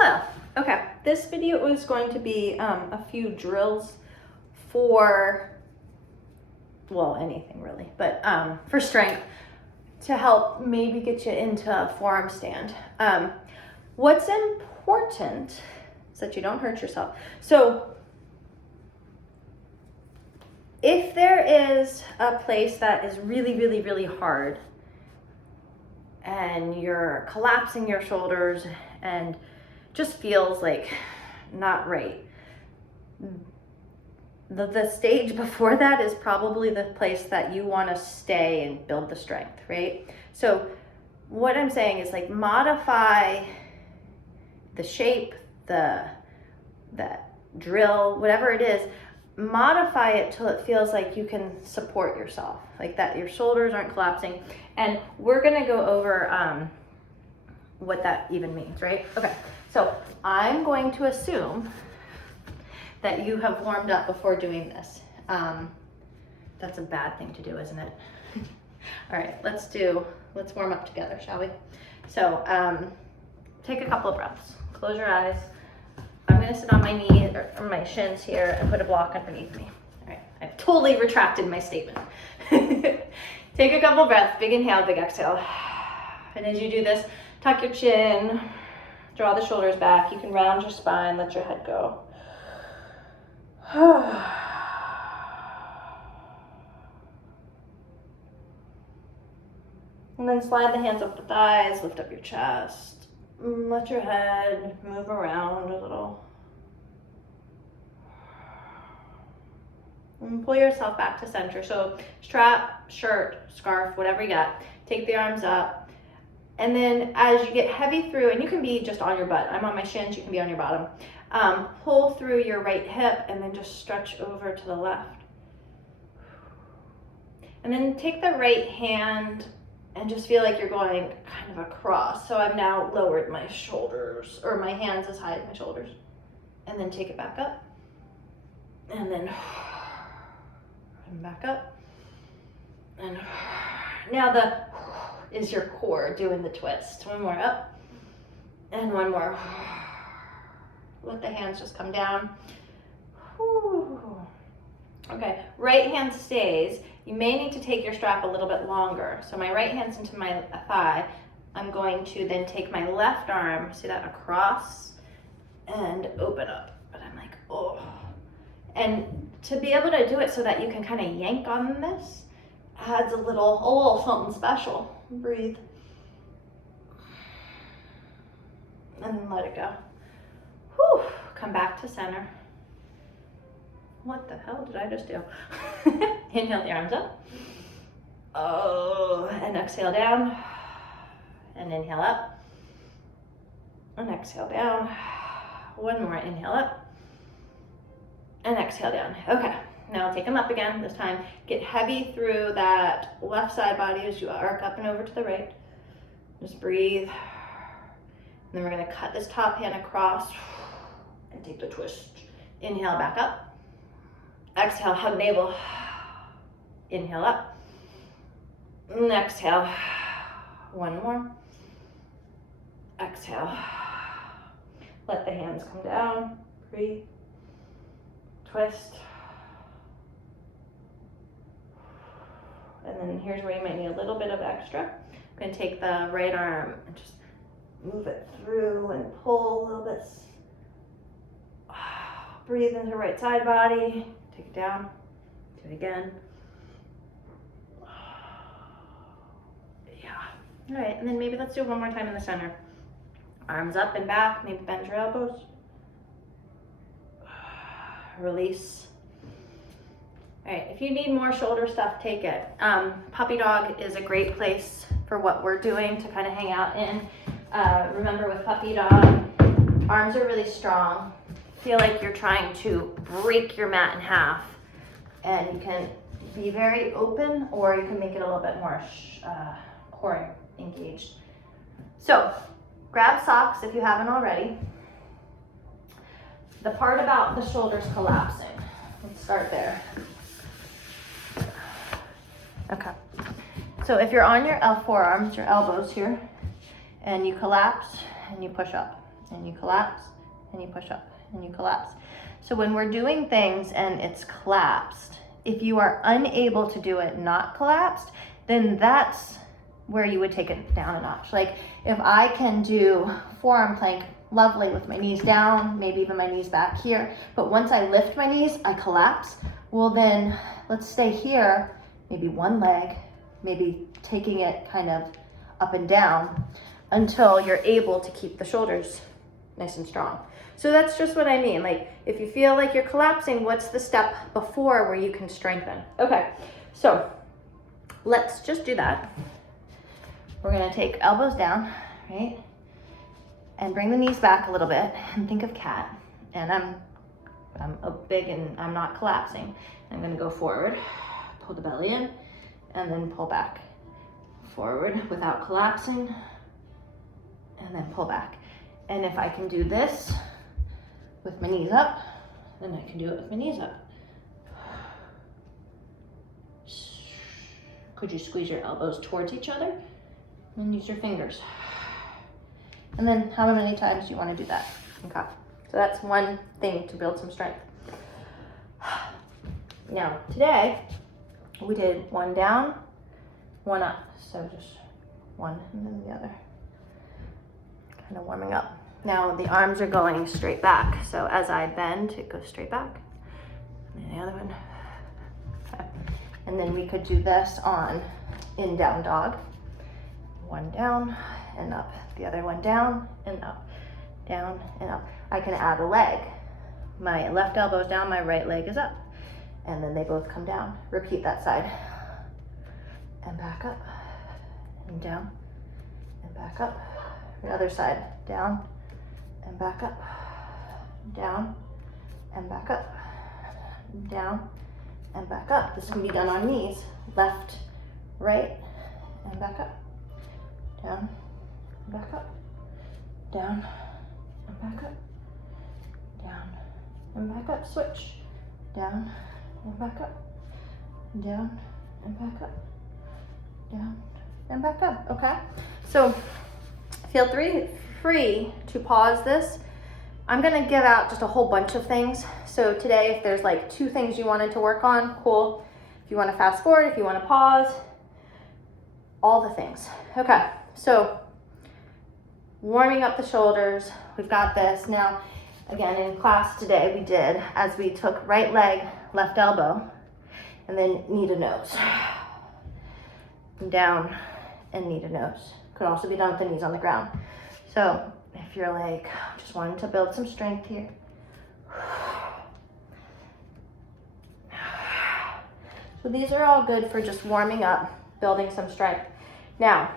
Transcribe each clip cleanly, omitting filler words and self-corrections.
Hello. Okay, this video is going to be a few drills for, well, anything really, but for strength to help maybe get you into a forearm stand. What's important is that you don't hurt yourself. So if there is a place that is really, really, really hard and you're collapsing your shoulders and just feels like not right, the stage before that is probably the place that you want to stay and build the strength, right? So what I'm saying is, like, modify the shape, that drill, whatever it is, modify it till it feels like you can support yourself, like that your shoulders aren't collapsing. And we're gonna go over what that even means, right? Okay, so I'm going to assume that you have warmed up before doing this. That's a bad thing to do, isn't it? All right, let's warm up together, shall we? So take a couple of breaths, close your eyes. I'm gonna sit on my knees or my shins here and put a block underneath me. All right, I've totally retracted my statement. Take a couple breaths, big inhale, big exhale. And as you do this, tuck your chin, draw the shoulders back. You can round your spine, let your head go. And then slide the hands up the thighs, lift up your chest. Let your head move around a little. And pull yourself back to center. So strap, shirt, scarf, whatever you got. Take the arms up. And then as you get heavy through, and you can be just on your butt. I'm on my shins, you can be on your bottom. Pull through your right hip and then just stretch over to the left. And then take the right hand and just feel like you're going kind of across. So I've now lowered my shoulders, or my hands as high as my shoulders. And then take it back up. And then back up. And now is your core doing the twist. One more up. And one more. Let the hands just come down. Okay, right hand stays. You may need to take your strap a little bit longer. So my right hand's into my thigh. I'm going to then take my left arm, see that, across and open up. But I'm like, oh. And to be able to do it so that you can kind of yank on this adds a little something special. Breathe. And then let it go. Whew. Come back to center. What the hell did I just do? Inhale the arms up. Oh, and exhale down. And inhale up. And exhale down. One more, inhale up. And exhale down. Okay, now take them up again. This time, get heavy through that left side body as you arc up and over to the right. Just breathe. And then we're gonna cut this top hand across and take the twist. Inhale, back up. Exhale, hug navel. Inhale up. And exhale. One more. Exhale. Let the hands come down. Breathe. Twist. And then here's where you might need a little bit of extra. I'm going to take the right arm and just move it through and pull a little bit. Breathe into the right side body. Take it down. Do it again. Yeah. All right, and then maybe let's do it one more time in the center. Arms up and back. Maybe bend your elbows. Release. All right, if you need more shoulder stuff, take it. Puppy dog is a great place for what we're doing to kind of hang out in. Remember, with puppy dog, arms are really strong. Feel like you're trying to break your mat in half, and you can be very open, or you can make it a little bit more core engaged. So grab socks if you haven't already. The part about the shoulders collapsing, let's start there. Okay, so if you're on your forearms, your elbows here, and you collapse and you push up. and you collapse, and you push up, and you collapse. So when we're doing things and it's collapsed, if you are unable to do it not collapsed, then that's where you would take it down a notch. Like if I can do forearm plank lovely with my knees down, maybe even my knees back here, but once I lift my knees, I collapse, well then let's stay here, maybe one leg, maybe taking it kind of up and down until you're able to keep the shoulders nice and strong. So that's just what I mean. Like if you feel like you're collapsing, what's the step before where you can strengthen? Okay, so let's just do that. We're gonna take elbows down, right? And bring the knees back a little bit and think of cat. And I'm a big and I'm not collapsing. I'm gonna go forward, pull the belly in, and then pull back. Forward without collapsing, and then pull back. And if I can do this with my knees up, then I can do it with my knees up. Could you squeeze your elbows towards each other and use your fingers? And then how many times do you want to do that? Okay, so that's one thing to build some strength. Now today we did one down, one up. So just one and then the other. Kind of warming up. Now the arms are going straight back. So as I bend, it goes straight back. And the other one. Okay. And then we could do this on in down dog. One down and up. The other one down and up. Down and up. I can add a leg. My left elbow is down, my right leg is up. And then they both come down. Repeat that side. And back up. And down. And back up. The other side. Down. And back up. Down. And back up. Down. And back up. This can be done on knees. Left, right, and back up. Down. And back up. Down. And back up. Down. And back up. Switch. Down. And back up. Down. And back up. Down. And back up. Okay? So feel free to pause this. I'm gonna give out just a whole bunch of things. So today, if there's like 2 things you wanted to work on, cool. If you wanna fast forward, if you wanna pause, all the things. Okay, so warming up the shoulders, we've got this. Now, again, in class today, we did, as we took right leg, left elbow, and then knee to nose. Down and knee to nose. Could also be done with the knees on the ground. So if you're like, just wanting to build some strength here. So these are all good for just warming up, building some strength. Now,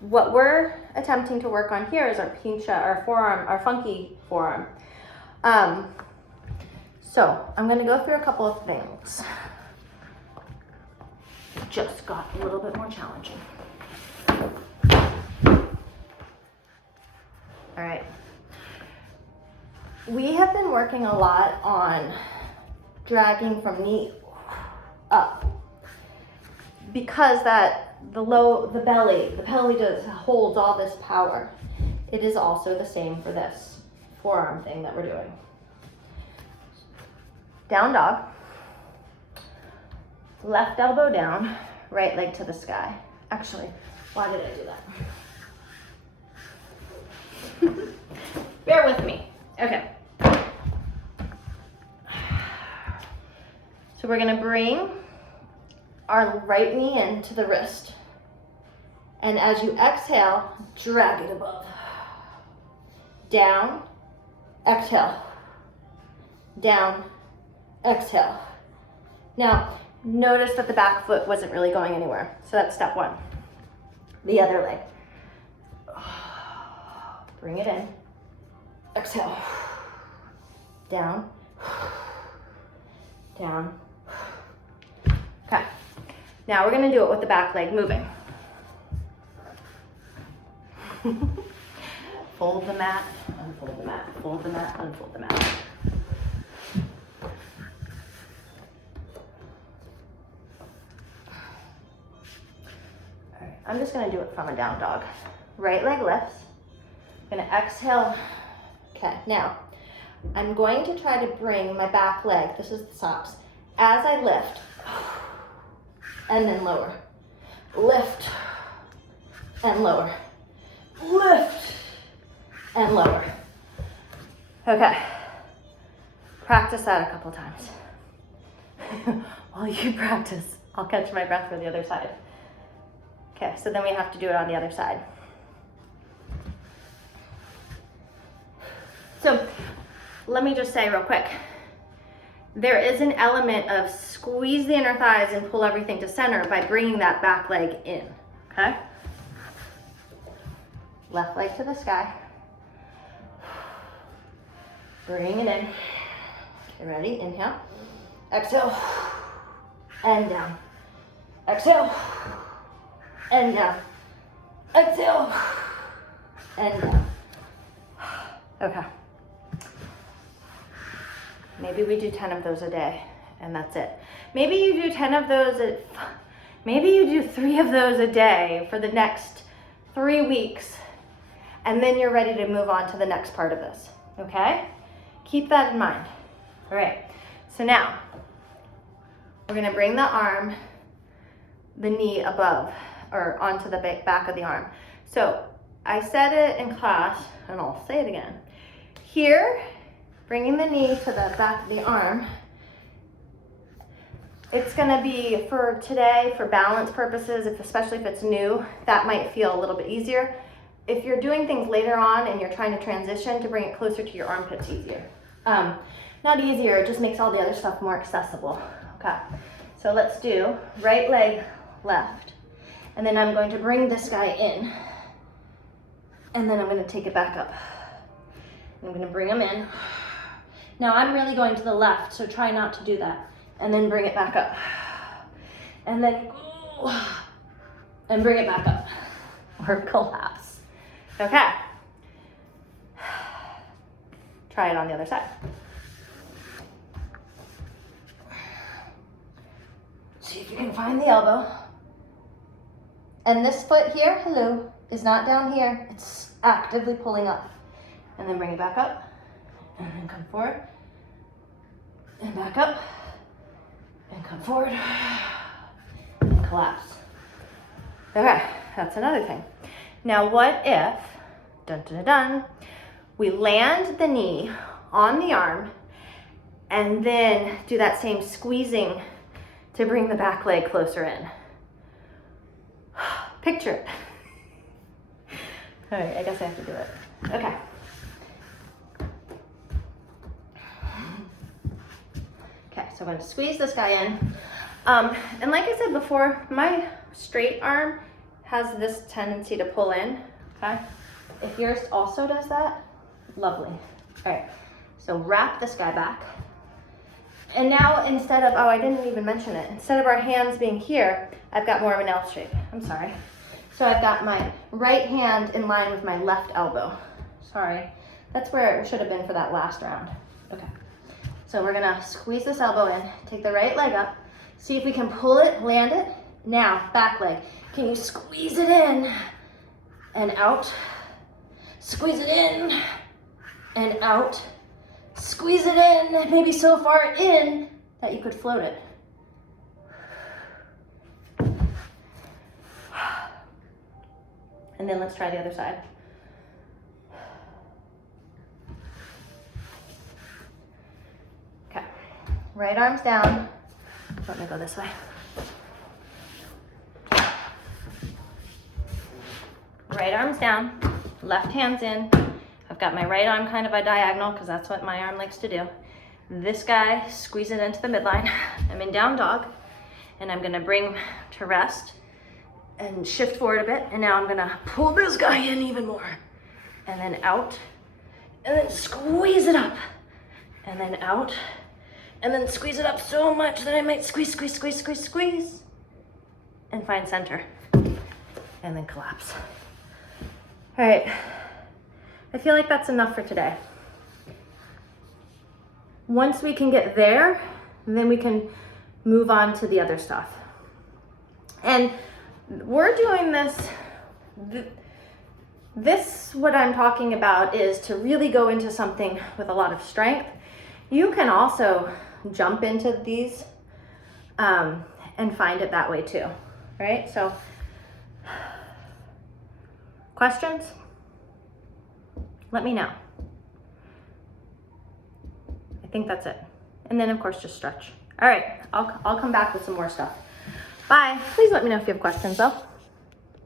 what we're attempting to work on here is our pincha, our forearm, our funky forearm. So I'm gonna go through a couple of things. It just got a little bit more challenging. All right. We have been working a lot on dragging from knee up because the belly holds all this power. It is also the same for this forearm thing that we're doing. Down dog. Left elbow down, right leg to the sky. Actually, why did I do that? Bear with me. Okay. So we're gonna bring our right knee into the wrist. And as you exhale, drag it above. Down, exhale. Down, exhale. Now, notice that the back foot wasn't really going anywhere. So that's step 1. The other leg. Bring it in. Exhale. Down. Down. Okay. Now we're going to do it with the back leg moving. Fold the mat, unfold the mat, fold the mat, unfold the mat. All right, I'm just going to do it from a down dog. Right leg lifts. I'm gonna exhale. Okay, now I'm going to try to bring my back leg, this is the stops, as I lift, and then lower. Lift, and lower. Lift, and lower. Okay, practice that a couple times. While you practice, I'll catch my breath for the other side. Okay, so then we have to do it on the other side. So let me just say real quick, there is an element of squeeze the inner thighs and pull everything to center by bringing that back leg in, okay? Left leg to the sky. Bring it in. Okay, ready? Inhale. Exhale. And down. Exhale. And down. Exhale. And down. Okay. Maybe we do 10 of those a day, and that's it. Maybe you do 10 of those, maybe you do 3 of those a day for the next 3 weeks, and then you're ready to move on to the next part of this, okay? Keep that in mind. All right, so now we're gonna bring the arm, the knee above, or onto the back of the arm. So I said it in class, and I'll say it again. Here, bringing the knee to the back of the arm. It's gonna be, for today, for balance purposes, especially if it's new, that might feel a little bit easier. If you're doing things later on and you're trying to transition, to bring it closer to your armpits, easier. Not easier, it just makes all the other stuff more accessible. Okay, so let's do right leg left. And then I'm going to bring this guy in. And then I'm gonna take it back up. I'm gonna bring him in. Now I'm really going to the left, so try not to do that. And then bring it back up. And then, and bring it back up. Or collapse. Okay. Try it on the other side. See if you can find the elbow. And this foot here, hello, is not down here. It's actively pulling up. And then bring it back up. And then come forward. And back up. And come forward. And collapse. Okay, that's another thing. Now what if, dun dun dun, we land the knee on the arm and then do that same squeezing to bring the back leg closer in. Picture it. All right, I guess I have to do it. Okay. Okay, so I'm going to squeeze this guy in. And like I said before, my straight arm has this tendency to pull in, okay? If yours also does that, lovely. All right, so wrap this guy back. And now instead of, oh, I didn't even mention it. Instead of our hands being here, I've got more of an L shape. I'm sorry. So I've got my right hand in line with my left elbow. Sorry, that's where it should have been for that last round. Okay, so we're gonna squeeze this elbow in, take the right leg up, see if we can pull it, land it. Now, back leg. Can you squeeze it in and out? Squeeze it in and out. Squeeze it in, maybe so far in that you could float it. And then let's try the other side. Okay, right arm's down. Let me go this way. Right arm's down, left hand's in. I've got my right arm kind of a diagonal because that's what my arm likes to do. This guy, squeeze it into the midline. I'm in down dog, and I'm gonna bring to rest and shift forward a bit, and now I'm gonna pull this guy in even more. And then out, and then squeeze it up, and then out, and then squeeze it up so much that I might squeeze, squeeze, squeeze, squeeze, squeeze, and find center, and then collapse. All right, I feel like that's enough for today. Once we can get there, then we can move on to the other stuff. And we're doing this, this, what I'm talking about, is to really go into something with a lot of strength. You can also jump into these and find it that way too, right? So, questions? Let me know. I think that's it. And then of course just stretch. All right, I'll come back with some more stuff. Bye. Please let me know if you have questions though.